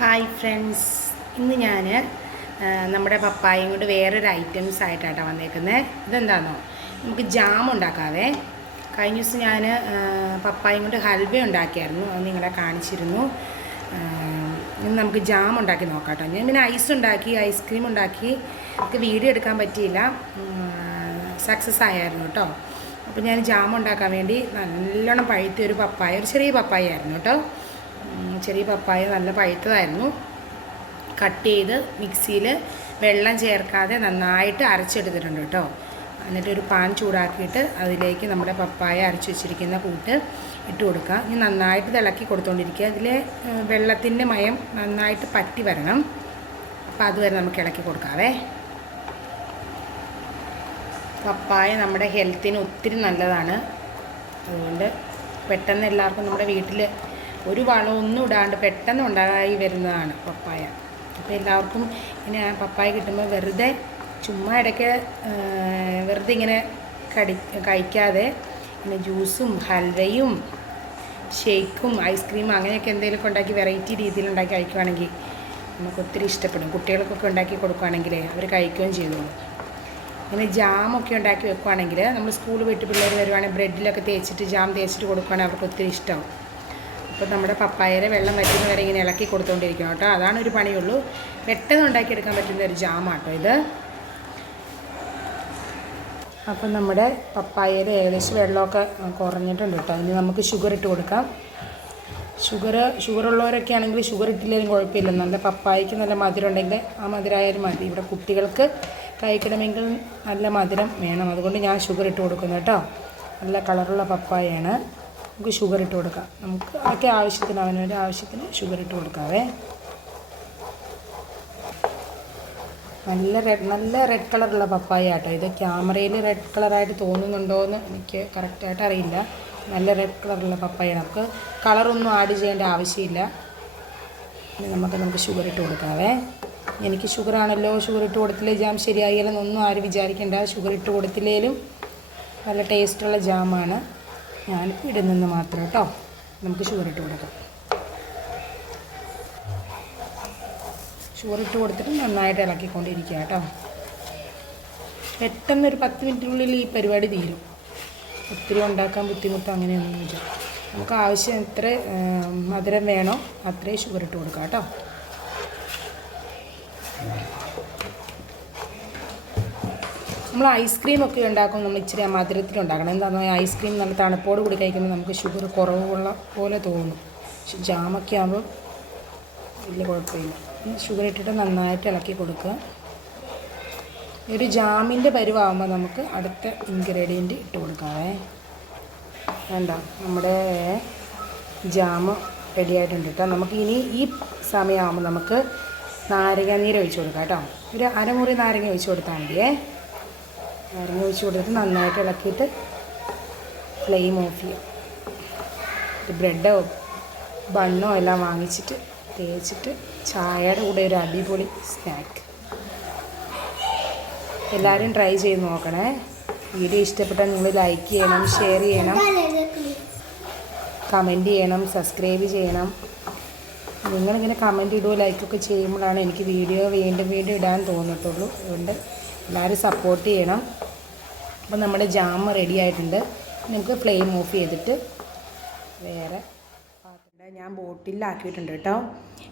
Hi friends ഇന്ന് ഞാൻ നമ്മുടെ പപ്പായയും കൊണ്ട് വേറൊരു ഐറ്റംസ് ആയിട്ടാണ് വന്നേക്കുന്നത് ഇതെന്താണോ നമുക്ക് ജാം ഉണ്ടാക്കാവേ. കഴിഞ്ഞ ദിവസം ഞാൻ പപ്പായയും കൊണ്ട് ഹൽവ ഉണ്ടാക്കിയായിരുന്നു. അത് നിങ്ങളെ കാണിച്ചിരുന്നു. ഇന്ന് നമുക്ക് ജാം ഉണ്ടാക്കി നോക്കാം കേട്ടോ ഞാൻ പിന്നെ ഐസ് ഉണ്ടാക്കി ഐസ്ക്രീം ഉണ്ടാക്കി. എനിക്ക് വീഡിയോ എടുക്കാൻ പറ്റിയില്ല. സക്സസ് ആയായിരുന്നു കേട്ടോ. അപ്പോൾ ഞാൻ ജാം ഉണ്ടാക്കാൻ വേണ്ടി നല്ലോണം പഴുത്തിയൊരു പപ്പായ ഒരു ചെറിയ പപ്പായ ആയിരുന്നു കേട്ടോ. ചെറിയ പപ്പായ നല്ല പഴുത്തതായിരുന്നു. കട്ട് ചെയ്ത് മിക്സിയിൽ വെള്ളം ചേർക്കാതെ നന്നായിട്ട് അരച്ചെടുത്തിട്ടുണ്ട് കേട്ടോ. എന്നിട്ട് ഒരു പാൻ ചൂടാക്കിയിട്ട് അതിലേക്ക് നമ്മുടെ പപ്പായ അരച്ച് വെച്ചിരിക്കുന്ന കൂട്ട് ഇട്ട് കൊടുക്കുക. ഇനി നന്നായിട്ട് തിളക്കി കൊടുത്തുകൊണ്ടിരിക്കുക അതിലെ വെള്ളത്തിന്റെ മയം നന്നായിട്ട് പറ്റി വരണം. അപ്പോൾ അതുവരെ നമുക്ക് ഇളക്കി കൊടുക്കാവേ. പപ്പായ നമ്മുടെ ഹെൽത്തിന് ഒത്തിരി നല്ലതാണ്. അതുകൊണ്ട് പെട്ടെന്ന് എല്ലാവർക്കും നമ്മുടെ വീട്ടിൽ ഒരു വളമൊന്നും ഇടാണ്ട് പെട്ടെന്ന് ഉണ്ടായി വരുന്നതാണ് പപ്പായ. അപ്പോൾ എല്ലാവർക്കും ഇങ്ങനെ പപ്പായ കിട്ടുമ്പോൾ വെറുതെ ചുമ്മാ ഇടയ്ക്ക് വെറുതെ ഇങ്ങനെ കടി കഴിക്കാതെ പിന്നെ ജ്യൂസും ഹൽവയും ഷേക്കും ഐസ്ക്രീമും അങ്ങനെയൊക്കെ എന്തെങ്കിലുമൊക്കെ ഉണ്ടാക്കി വെറൈറ്റി രീതിയിൽ ഉണ്ടാക്കി കഴിക്കുവാണെങ്കിൽ നമുക്ക് ഒത്തിരി ഇഷ്ടപ്പെടും. കുട്ടികൾക്കൊക്കെ ഉണ്ടാക്കി കൊടുക്കുകയാണെങ്കിൽ അവർ കഴിക്കുകയും ചെയ്തോളും അങ്ങനെ ജാമൊക്കെ ഉണ്ടാക്കി വെക്കുവാണെങ്കിൽ നമ്മൾ സ്കൂൾ വിട്ട് പിള്ളേർ വരുവാണെങ്കിൽ ബ്രെഡിലൊക്കെ തേച്ചിട്ട് ജാം തേച്ചിട്ട് കൊടുക്കുകയാണെങ്കിൽ അവർക്ക് ഒത്തിരി ഇഷ്ടമാവും. അപ്പോൾ നമ്മുടെ പപ്പായയുടെ വെള്ളം വറ്റുന്ന വരെ ഇങ്ങനെ ഇളക്കി കൊടുത്തുകൊണ്ടിരിക്കണം കേട്ടോ. അതാണ് ഒരു പണിയുള്ളൂ. പെട്ടെന്ന് ഉണ്ടാക്കിയെടുക്കാൻ പറ്റുന്ന ഒരു ജാമാട്ടോ ഇത്. അപ്പം നമ്മുടെ പപ്പായയുടെ ഏകദേശം വെള്ളമൊക്കെ കുറഞ്ഞിട്ടുണ്ട് കേട്ടോ. ഇനി നമുക്ക് ഷുഗർ ഇട്ട് കൊടുക്കാം. ഷുഗർ ഷുഗർ ഉള്ളവരൊക്കെ ആണെങ്കിൽ ഷുഗർ ഇട്ടില്ലെങ്കിലും കുഴപ്പമില്ല. നല്ല പപ്പായക്ക് നല്ല മധുരം ഉണ്ടെങ്കിൽ ആ മധുരമായാലും മതി. ഇവിടെ കുട്ടികൾക്ക് കഴിക്കണമെങ്കിൽ നല്ല മധുരം വേണം. അതുകൊണ്ട് ഞാൻ ഷുഗർ ഇട്ട് കൊടുക്കുന്നു കേട്ടോ. നല്ല കളറുള്ള പപ്പായയാണ് നമുക്ക് ഷുഗർ ഇട്ട് കൊടുക്കാം. നമുക്ക് ഒക്കെ ആവശ്യത്തിന് അവനവന്റെ ആവശ്യത്തിന് ഷുഗർ ഇട്ട് കൊടുക്കാവേ. നല്ല റെഡ് നല്ല റെഡ് കളറുള്ള പപ്പായ കേട്ടോ ഇത്. ക്യാമറയിൽ റെഡ് കളറായിട്ട് തോന്നുന്നുണ്ടോ എന്ന് എനിക്ക് കറക്റ്റായിട്ട് അറിയില്ല. നല്ല റെഡ് കളറുള്ള പപ്പായ നമുക്ക്. കളറൊന്നും ആഡ് ചെയ്യേണ്ട ആവശ്യമില്ല. നമുക്ക് നമുക്ക് ഷുഗർ ഇട്ട് കൊടുക്കാവേ. എനിക്ക് ഷുഗറാണല്ലോ ഷുഗർ ഇട്ട് കൊടുത്തില്ലേ ജാം ശരിയായില്ലെന്നൊന്നും ആരും വിചാരിക്കേണ്ട. ഷുഗർ ഇട്ട് കൊടുത്തില്ലേലും നല്ല ടേസ്റ്റുള്ള ജാമാണ് ഞാനിപ്പോൾ ഇടുന്നെന്ന് മാത്രം കേട്ടോ. നമുക്ക് ഷുഗർ ഇട്ട് കൊടുക്കാം. ഷുഗർ ഇട്ട് കൊടുത്തിട്ട് നന്നായിട്ട് ഇളക്കിക്കൊണ്ടിരിക്കുക കേട്ടോ. പെട്ടെന്ന് ഒരു പത്ത് മിനിറ്റിനുള്ളിൽ ഈ പരിപാടി തീരും. ഒത്തിരി ഉണ്ടാക്കാൻ ബുദ്ധിമുട്ടോ അങ്ങനെയൊന്നുമില്ല നമുക്ക് ആവശ്യം എത്ര മധുരം വേണോ അത്രയും ഷുഗർ ഇട്ട് കൊടുക്കാം കേട്ടോ. നമ്മൾ ഐസ്ക്രീം ഒക്കെ ഉണ്ടാക്കുമ്പോൾ നമ്മൾ ഇച്ചിരി ആ മധുരത്തിൽ ഉണ്ടാക്കണം. എന്താണെന്ന് ഐസ്ക്രീം നല്ല തണുപ്പോട് കൂടി കഴിക്കുമ്പോൾ നമുക്ക് ഷുഗർ കുറവുള്ള പോലെ തോന്നും. പക്ഷെ ജാമൊക്കെ ആകുമ്പോൾ വലിയ കുഴപ്പമില്ല. ഷുഗർ ഇട്ടിട്ട് നന്നായിട്ട് ഇളക്കി കൊടുക്കുക. ഒരു ജാമിന്റെ പരുവാകുമ്പോൾ നമുക്ക് അടുത്ത ഇൻഗ്രീഡിയന്റ് ഇട്ട് കൊടുക്കാവേ. വേണ്ട നമ്മുടെ ജാമ് റെഡി ആയിട്ടുണ്ട് കേട്ടോ നമുക്ക് ഇനി ഈ സമയമാകുമ്പോൾ നമുക്ക് നാരങ്ങ നീര് ഒഴിച്ച് കൊടുക്കാം കേട്ടോ ഒരു അരമുറി നാരങ്ങ ഒഴിച്ച് കൊടുത്താൽ മതിയേ. നാരങ്ങ ഒഴിച്ച് കൊടുത്തിട്ട് നന്നായിട്ട് ഇളക്കിയിട്ട് ഫ്ലെയിം ഓഫ് ചെയ്യും. ബ്രെഡോ ബണ്ണോ എല്ലാം വാങ്ങിച്ചിട്ട് തേച്ചിട്ട് ചായയുടെ കൂടെ ഒരു അടിപൊളി സ്നാക്ക് എല്ലാവരും ട്രൈ ചെയ്ത് നോക്കണേ. വീഡിയോ ഇഷ്ടപ്പെട്ടാൽ നിങ്ങൾ ലൈക്ക് ചെയ്യണം ഷെയർ ചെയ്യണം. കമന്റ് ചെയ്യണം സബ്സ്ക്രൈബ് ചെയ്യണം. നിങ്ങളിങ്ങനെ കമന്റ് ഇടുകയോ ലൈക്കൊക്കെ ചെയ്യുമ്പോഴാണ് എനിക്ക് വീഡിയോ വീണ്ടും വീണ്ടും ഇടാൻ തോന്നത്തുള്ളൂ. അതുകൊണ്ട് എല്ലാവരും സപ്പോർട്ട് ചെയ്യണം. അപ്പോൾ നമ്മുടെ ജാം റെഡി ആയിട്ടുണ്ട്. നമുക്ക് ഫ്ലെയിം ഓഫ് ചെയ്തിട്ട് വേറെ പാത്രം ഞാൻ ബോട്ടിലാക്കിയിട്ടുണ്ട് കേട്ടോ.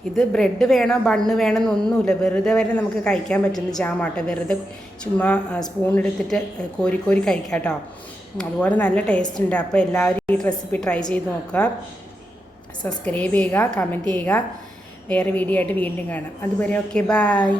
ഇത് ബ്രെഡ് വേണോ ബണ്ണ് വേണമെന്നൊന്നുമില്ല വെറുതെ വരെ നമുക്ക് കഴിക്കാൻ പറ്റുന്ന ജാമാട്ടോ വെറുതെ ചുമ്മാ സ്പൂൺ എടുത്തിട്ട് കോരി കഴിക്കാം കേട്ടോ. അതുപോലെ നല്ല ടേസ്റ്റ് ഉണ്ട്. അപ്പോൾ എല്ലാവരും ഈ റെസിപ്പി ട്രൈ ചെയ്ത് നോക്കുക. സബ്സ്ക്രൈബ് ചെയ്യുക കമന്റ് ചെയ്യുക. വേറെ വീഡിയോ ആയിട്ട് വീണ്ടും കാണാം. അതുവരെ ഓക്കെ ബായ്